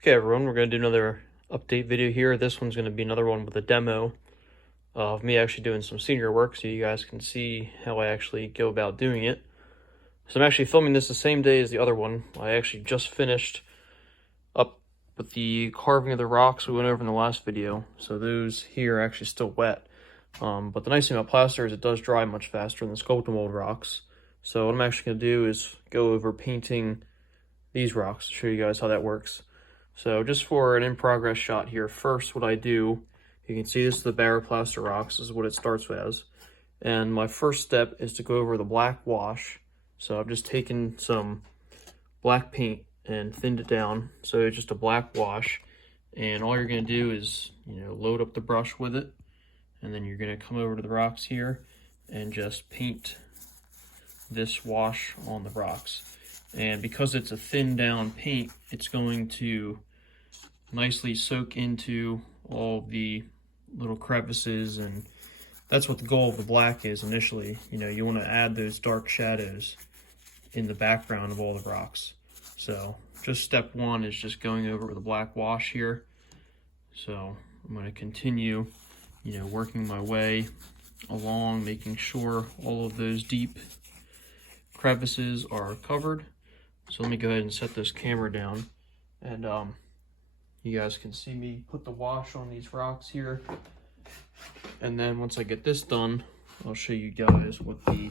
Okay, everyone, we're going to do another update video here. This one's going to be another one with a demo of me actually doing some senior work so you guys can see how I actually go about doing it. So I'm actually filming this the same day as the other one. I actually just finished up with the carving of the rocks we went over in the last video. So those here are actually still wet. But the nice thing about plaster is it does dry much faster than the sculpted mold rocks. So what I'm actually going to do is go over painting these rocks to show you guys how that works. So just for an in-progress shot here, first what I do, you can see this is the Behr Plaster Rocks, this is what it starts as. And my first step is to go over the black wash. So I've just taken some black paint and thinned it down. So it's just a black wash. And all you're gonna do is, load up the brush with it. And then you're gonna come over to the rocks here and just paint this wash on the rocks. And because it's a thin down paint, it's going to nicely soak into all the little crevices, and that's what the goal of the black is initially. You want to add those dark shadows in the background of all the rocks. So just step one is just going over with a black wash here. So I'm going to continue, working my way along, making sure all of those deep crevices are covered. So let me go ahead and set this camera down, and you guys can see me put the wash on these rocks here. And then once I get this done, I'll show you guys what the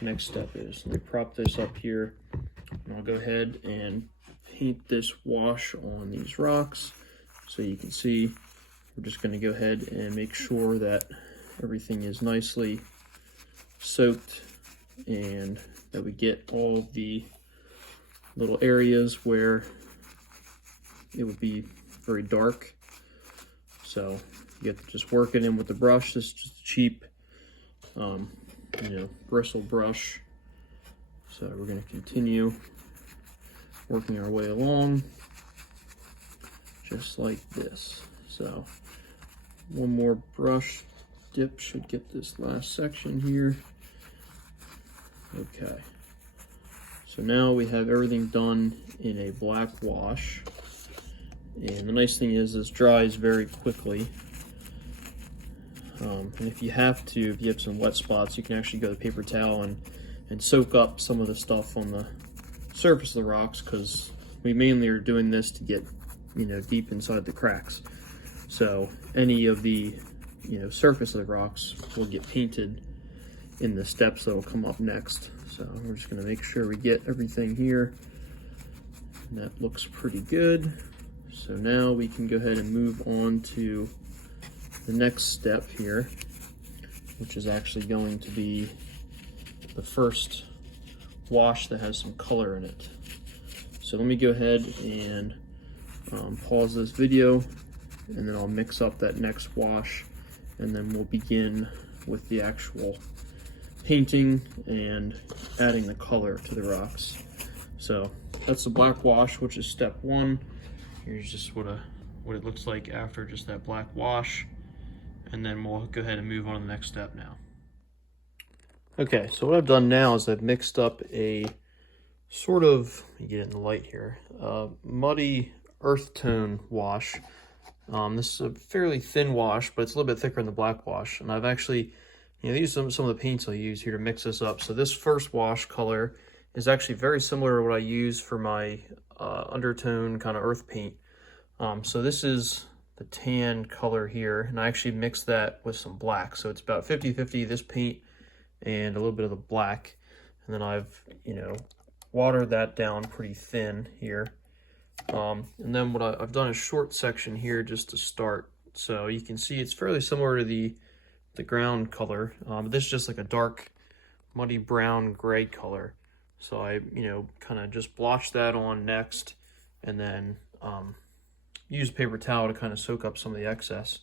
next step is. Let me prop this up here, and I'll go ahead and paint this wash on these rocks. So you can see, we're just going to go ahead and make sure that everything is nicely soaked and that we get all of the little areas where it would be very dark. So you get to just work it in with the brush. This is just a cheap, bristle brush. So we're going to continue working our way along, just like this. So one more brush dip should get this last section here. Okay. So now we have everything done in a black wash. And the nice thing is this dries very quickly. And if you have some wet spots, you can actually go to paper towel and soak up some of the stuff on the surface of the rocks, because we mainly are doing this to get, deep inside the cracks. So any of the, surface of the rocks will get painted in the steps that will come up next. So we're just gonna make sure we get everything here. And that looks pretty good. So now we can go ahead and move on to the next step here, which is actually going to be the first wash that has some color in it. So let me go ahead and pause this video, and then I'll mix up that next wash, and then we'll begin with the actual painting and adding the color to the rocks. So that's the black wash, which is step one. Here's just what it looks like after just that black wash, and then we'll go ahead and move on to the next step now. Okay, so what I've done now is I've mixed up a sort of, let me get it in the light here, muddy earth tone wash. This is a fairly thin wash, but it's a little bit thicker than the black wash, and I've actually these are some of the paints I'll use here to mix this up. So this first wash color is actually very similar to what I use for my undertone kind of earth paint. So this is the tan color here, and I actually mixed that with some black. So it's about 50-50, this paint and a little bit of the black. And then I've, watered that down pretty thin here. And then what I've done a short section here just to start. So you can see it's fairly similar to the ground color. This is just like a dark, muddy brown gray color. So I, kind of just blotch that on next, and then use a paper towel to kind of soak up some of the excess.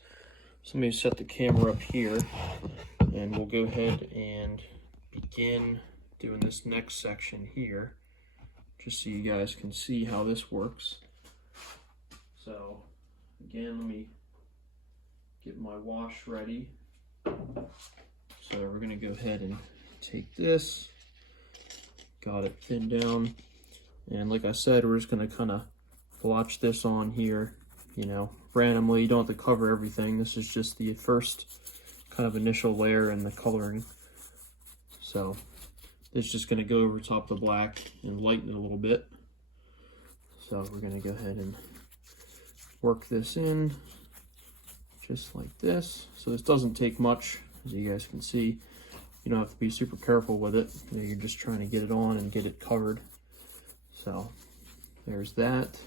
So let me set the camera up here, and we'll go ahead and begin doing this next section here, just so you guys can see how this works. So again, let me get my wash ready. So we're going to go ahead and take this, got it thinned down, and like I said, we're just going to kind of blotch this on here, you know, randomly. You don't have to cover everything. This is just the first kind of initial layer in the coloring. So this is just going to go over top the black and lighten it a little bit. So we're going to go ahead and work this in just like this. So this doesn't take much, as you guys can see. You don't have to be super careful with it. You know, you're just trying to get it on and get it covered. So there's that.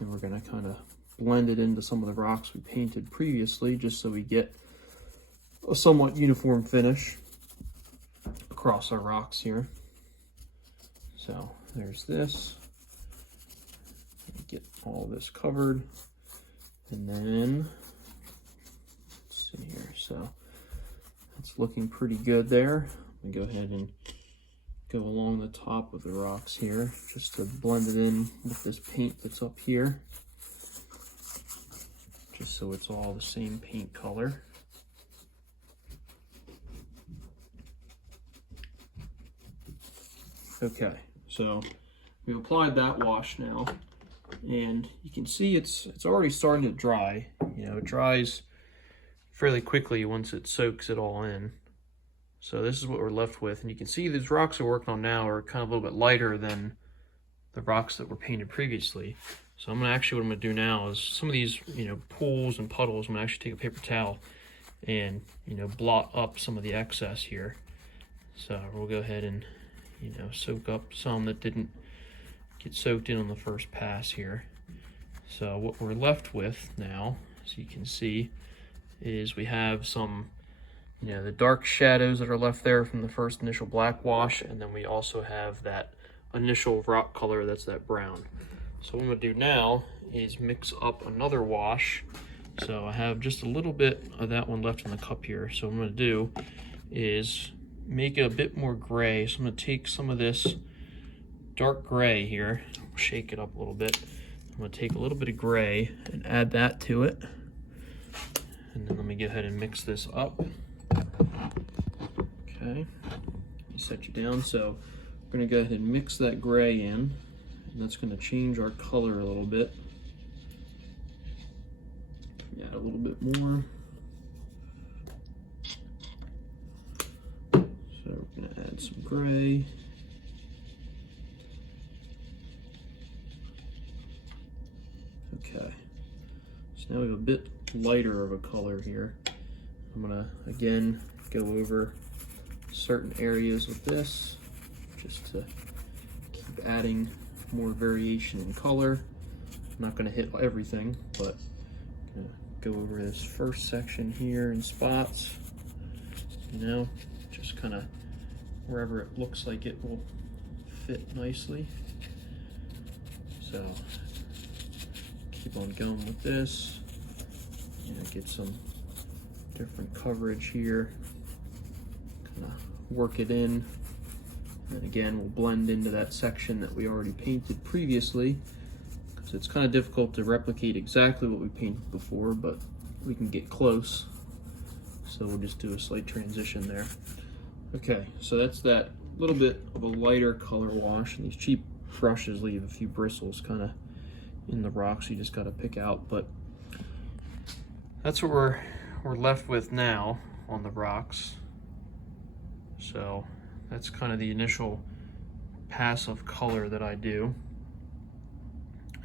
And we're going to kind of blend it into some of the rocks we painted previously, just so we get a somewhat uniform finish across our rocks here. So there's this. Get all this covered. And then, let's see here. So that's looking pretty good there. I'm going to go ahead and go along the top of the rocks here, just to blend it in with this paint that's up here, just so it's all the same paint color. Okay, so we've applied that wash now, and you can see it's already starting to dry. You know, it dries fairly quickly once it soaks it all in. So this is what we're left with, and you can see these rocks we're working on now are kind of a little bit lighter than the rocks that were painted previously. So what I'm gonna do now is some of these, you know, pools and puddles, I'm gonna actually take a paper towel and, you know, blot up some of the excess here. So we'll go ahead and, you know, soak up some that didn't get soaked in on the first pass here. So what we're left with now, as you can see, is we have some, you know, the dark shadows that are left there from the first initial black wash, and then we also have that initial rock color that's that brown. So what I'm gonna do now is mix up another wash. So I have just a little bit of that one left in the cup here. So what I'm gonna do is make it a bit more gray. So I'm gonna take some of this dark gray here, shake it up a little bit. I'm gonna take a little bit of gray and add that to it. And then let me go ahead and mix this up. Okay, set you down. So we're going to go ahead and mix that gray in, and that's going to change our color a little bit. Add a little bit more. So we're going to add some gray. Okay, so now we have a bit lighter of a color here. I'm going to again go over certain areas with this just to keep adding more variation in color. I'm not going to hit everything, but I'm going to go over this first section here in spots, you know, just kind of wherever it looks like it will fit nicely. So keep on going with this, you know, get some different coverage here, kind of work it in, and again we'll blend into that section that we already painted previously, because it's kind of difficult to replicate exactly what we painted before, but we can get close. So we'll just do a slight transition there. Okay, so that's that little bit of a lighter color wash, and these cheap brushes leave a few bristles kind of in the rocks you just got to pick out, but that's what we're left with now on the rocks. So that's kind of the initial pass of color that I do.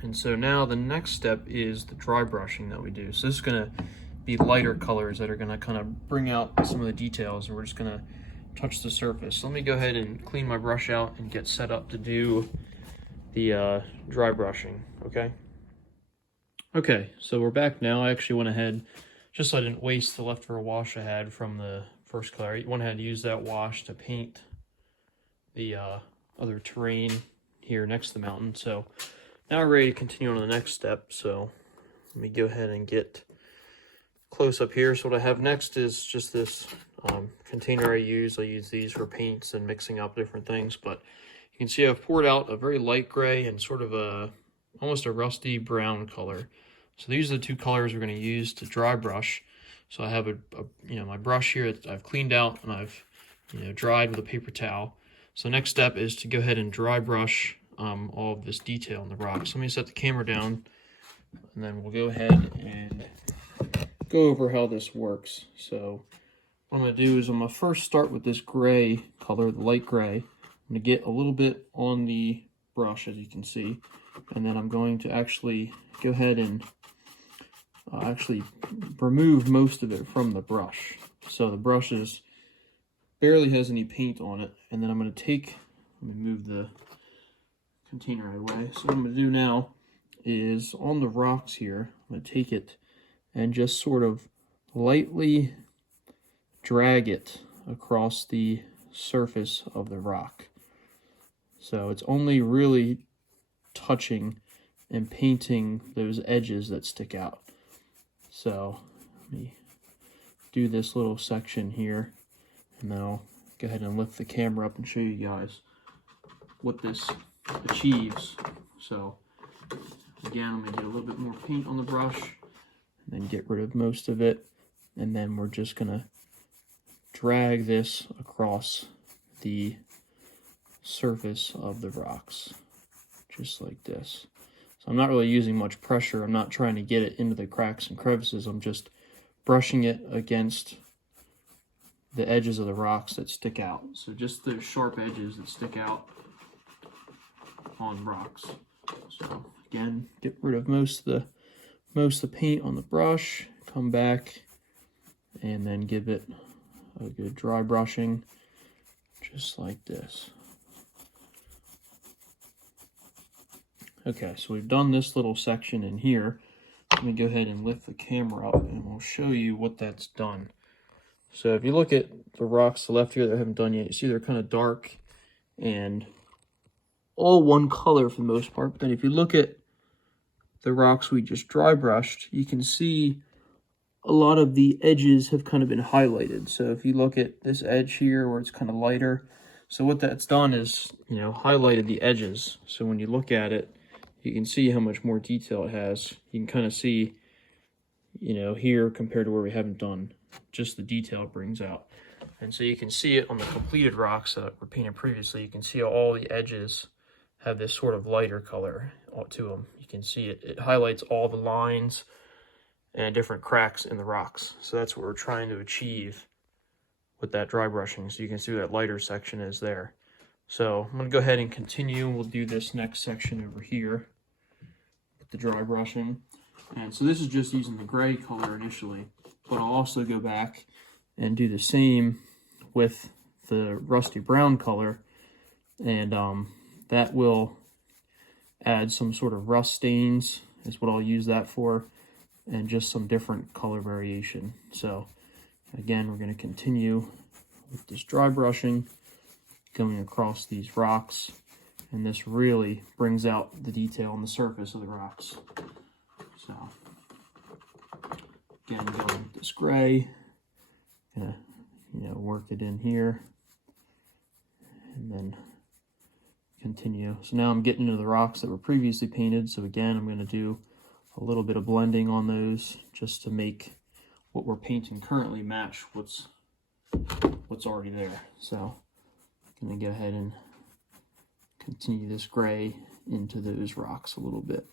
And so now the next step is the dry brushing that we do. So this is going to be lighter colors that are going to kind of bring out some of the details, and we're just going to touch the surface. So let me go ahead and clean my brush out and get set up to do the dry brushing, okay? Okay, so we're back now. I actually went ahead, just so I didn't waste the leftover wash I had from the first color, I went ahead and used that wash to paint the other terrain here next to the mountain. So now we're ready to continue on to the next step. So let me go ahead and get close up here. So what I have next is just this container I use these for paints and mixing up different things, but you can see I've poured out a very light gray and sort of almost a rusty brown color. So these are the two colors we're going to use to dry brush. So I have my brush here that I've cleaned out and I've dried with a paper towel. So next step is to go ahead and dry brush all of this detail in the rocks. Let me set the camera down, and then we'll go ahead and go over how this works. So what I'm going to do is I'm going to first start with this gray color, the light gray. I'm going to get a little bit on the brush, as you can see, and then I'm going to actually go ahead and actually remove most of it from the brush. So the brush barely has any paint on it, and then I'm going to let me move the container out of the way. So what I'm going to do now is on the rocks here, I'm going to take it and just sort of lightly drag it across the surface of the rock. So it's only really touching and painting those edges that stick out. So let me do this little section here, and then I'll go ahead and lift the camera up and show you guys what this achieves. So again, I'm going to get a little bit more paint on the brush, and then get rid of most of it, and then we're just going to drag this across the surface of the rocks, just like this. So I'm not really using much pressure. I'm not trying to get it into the cracks and crevices. I'm just brushing it against the edges of the rocks that stick out. So just the sharp edges that stick out on rocks. So again, get rid of most of the paint on the brush, come back, and then give it a good dry brushing, just like this. Okay, so we've done this little section in here. Let me go ahead and lift the camera up, and we'll show you what that's done. So if you look at the rocks to the left here that I haven't done yet, you see they're kind of dark and all one color for the most part. But then if you look at the rocks we just dry brushed, you can see a lot of the edges have kind of been highlighted. So if you look at this edge here where it's kind of lighter, so what that's done is, highlighted the edges. So when you look at it, you can see how much more detail it has. You can kind of see, here compared to where we haven't done, just the detail it brings out. And so you can see it on the completed rocks that were painted previously. You can see how all the edges have this sort of lighter color to them. You can see it highlights all the lines and different cracks in the rocks. So that's what we're trying to achieve with that dry brushing. So you can see that lighter section is there. So I'm going to go ahead and continue. We'll do this next section over here with the dry brushing. And so this is just using the gray color initially, but I'll also go back and do the same with the rusty brown color, and that will add some sort of rust stains is what I'll use that for, and just some different color variation. So again, we're going to continue with this dry brushing, going across these rocks, and this really brings out the detail on the surface of the rocks. So again, going with this gray, gonna work it in here, and then continue. So now I'm getting into the rocks that were previously painted. So again, I'm going to do a little bit of blending on those just to make what we're painting currently match what's already there. So I'm going to go ahead and continue this gray into those rocks a little bit.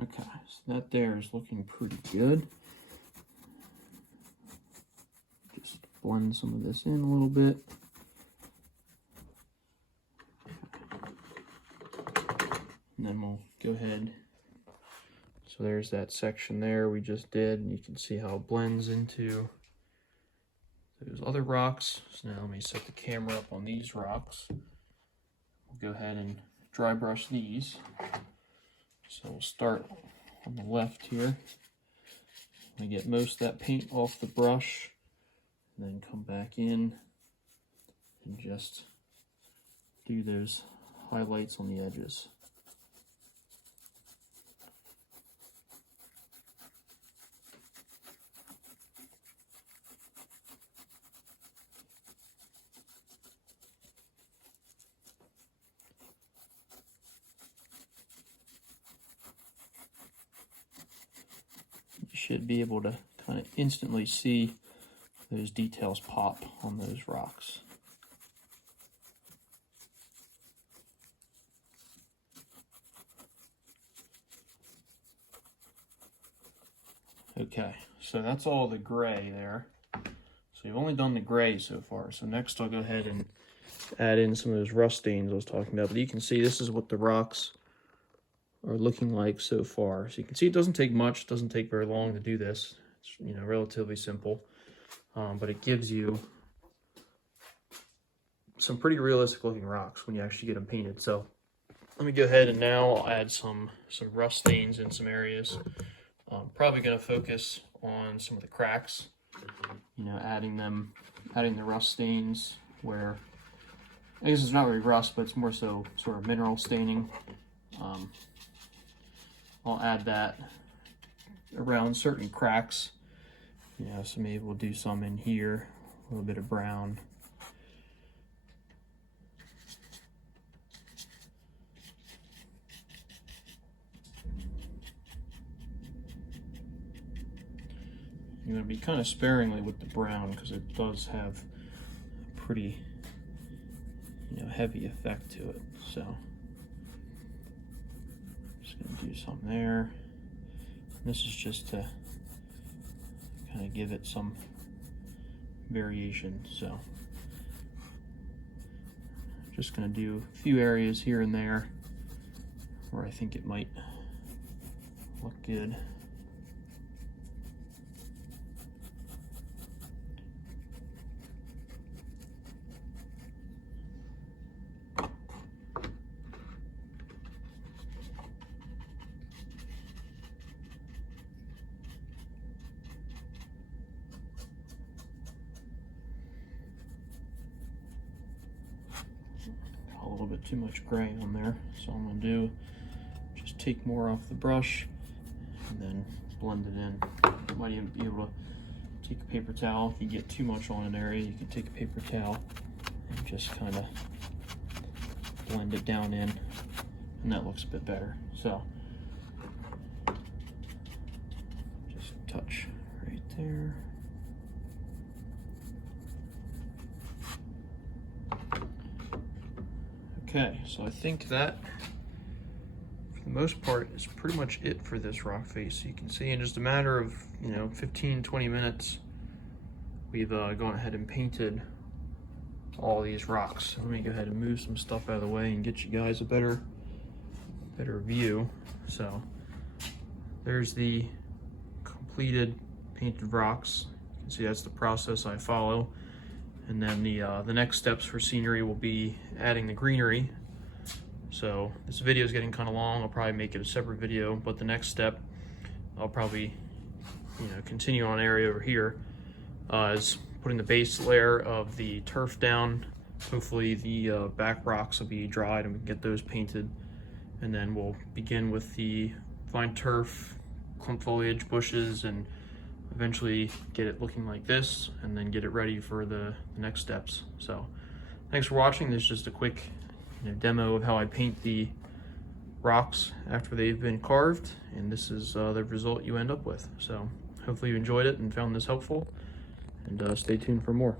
Okay, so that there is looking pretty good. Just blend some of this in a little bit. And then we'll go ahead. So there's that section there we just did, and you can see how it blends into those other rocks. So now let me set the camera up on these rocks. We'll go ahead and dry brush these. So we'll start on the left here. I get most of that paint off the brush, and then come back in and just do those highlights on the edges. should be able to kind of instantly see those details pop on those rocks. Okay, so that's all the gray there. So we've only done the gray so far. So next I'll go ahead and add in some of those rust stains I was talking about. But you can see this is what the rocks are looking like so far. So you can see it doesn't take much. It doesn't take very long to do this. It's, you know, relatively simple. But it gives you some pretty realistic looking rocks when you actually get them painted. So let me go ahead and now I'll add some rust stains in some areas. Probably going to focus on some of the cracks, you know, adding the rust stains where, I guess it's not really rust, but it's more so sort of mineral staining. I'll add that around certain cracks, you know, so maybe we'll do some in here, a little bit of brown. You're going to be kind of sparingly with the brown because it does have a pretty, you know, heavy effect to it. So just going to do some there. This is just to kind of give it some variation. So just going to do a few areas here and there where I think it might look good. A little bit too much gray on there, so I'm going to do just take more off the brush and then blend it in. You might even be able to take a paper towel. If you get too much on an area, you can take a paper towel and just kind of blend it down in, and that looks a bit better. So just touch right there. Okay, so I think that, for the most part, is pretty much it for this rock face. You can see in just a matter of, you know, 15-20 minutes, we've gone ahead and painted all these rocks. So let me go ahead and move some stuff out of the way and get you guys a better view. So there's the completed painted rocks. You can see that's the process I follow. And then the next steps for scenery will be adding the greenery. So this video is getting kind of long. I'll probably make it a separate video, but the next step, I'll probably, you know, continue on area over here, is putting the base layer of the turf down. Hopefully the back rocks will be dried and we can get those painted. And then we'll begin with the fine turf, clump foliage, bushes, and eventually get it looking like this, and then get it ready for the next steps. So thanks for watching. This is just a quick, you know, demo of how I paint the rocks after they've been carved, and this is the result you end up with. So hopefully you enjoyed it and found this helpful, and stay tuned for more.